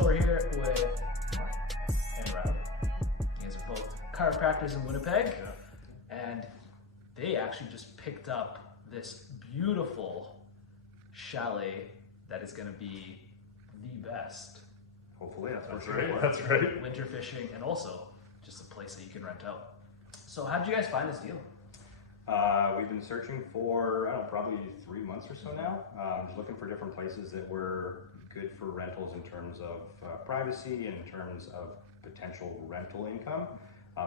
So we're here with Mark and Rob. You guys are both chiropractors in Winnipeg, and they actually just picked up this beautiful chalet that is going to be the best. Hopefully, that's right. That's right. Winter fishing, and also just a place that you can rent out. So how did you guys find this deal? We've been searching for, I don't know, probably 3 months or so now. Just looking for different places that were good for rentals in terms of privacy and in terms of potential rental income.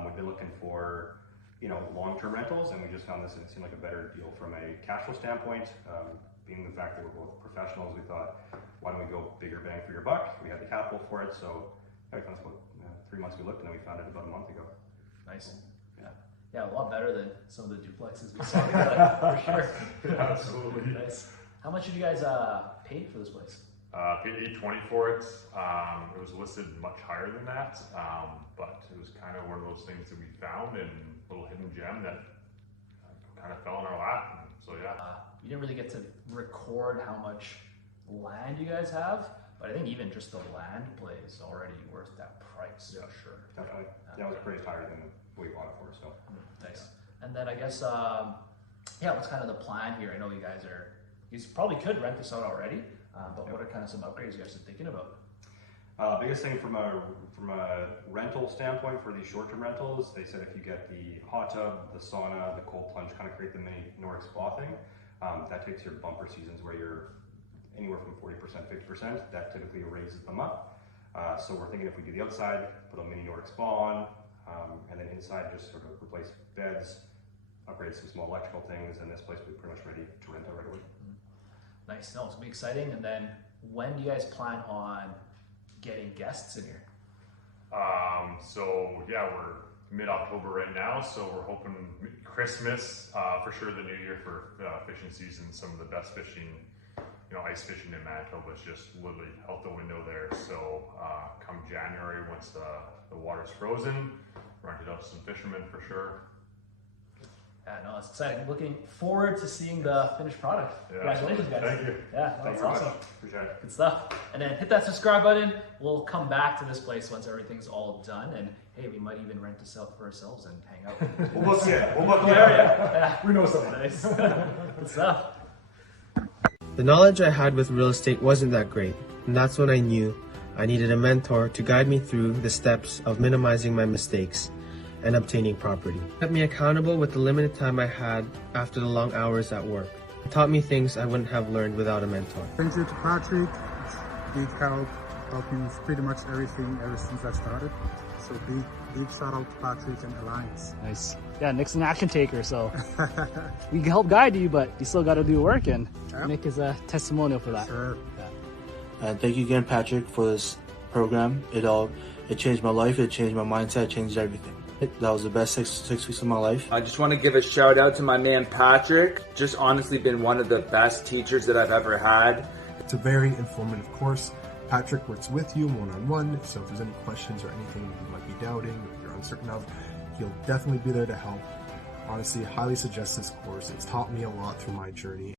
We've been looking for, long-term rentals, and we just found this, and it seemed like a better deal from a cash flow standpoint. Being the fact that we're both professionals, we thought, why don't we go bigger bang for your buck? We had the capital for it, so we found this about 3 months we looked, and then we found it about a month ago. Nice. Yeah, a lot better than some of the duplexes we saw together, for sure. Yeah, absolutely. Nice. How much did you guys pay for this place? Paid $820 for it. It was listed much higher than that, but it was kind of one of those things that we found and a little hidden gem that kind of fell in our lap. So yeah. You didn't really get to record how much land you guys have, but I think even just the land play is already worth that price. Yeah, sure. Definitely. That was pretty higher than what we bought it for, so. Nice. And then I guess, what's kind of the plan here? I know you probably could rent this out already, but what are kind of some upgrades you guys are thinking about? Biggest thing from a rental standpoint for these short-term rentals, they said if you get the hot tub, the sauna, the cold plunge, kind of create the mini Nordic spa thing, that takes your bumper seasons where you're anywhere from 40%, 50%, that typically raises them up. So we're thinking if we do the outside, put a mini Nordic spa on, and then inside just sort of replace beds, upgrade some small electrical things, and this place will be pretty much ready to rent out right away. Nice. No, it's gonna be exciting. And then when do you guys plan on getting guests in here? We're mid-October right now, so we're hoping Christmas, for sure the new year for fishing season. Some of the best fishing, ice fishing in Manitoba is just literally out the window there. So come January, once the water's frozen, rent it out to some fishermen for sure. Yeah, no, it's exciting. Looking forward to seeing the finished product. Yeah. Congratulations, guys. Thank you. Yeah, that's awesome. Appreciate it. Good stuff. And then hit that subscribe button. We'll come back to this place once everything's all done. And hey, we might even rent this out for ourselves and hang out. We'll look it. Yeah. We know something. Nice. Good stuff. The knowledge I had with real estate wasn't that great, and that's when I knew I needed a mentor to guide me through the steps of minimizing my mistakes and obtaining property. It kept me accountable with the limited time I had after the long hours at work. It taught me things I wouldn't have learned without a mentor. Thank you to Patrick. It's big help, helping with pretty much everything ever since I started. So big shout out to Patrick and Alliance. Nice. Yeah, Nick's an action taker, so we can help guide you, but you still got to do work, and Nick is a testimonial for that. Sure. And thank you again, Patrick, for this program. It changed my life, it changed my mindset, it changed everything. That was the best six weeks of my life. I just want to give a shout out to my man Patrick. Just honestly been one of the best teachers that I've ever had. It's a very informative course. Patrick works with you one-on-one, so if there's any questions or anything you might be doubting, or you're uncertain of, he'll definitely be there to help. Honestly, I highly suggest this course. It's taught me a lot through my journey.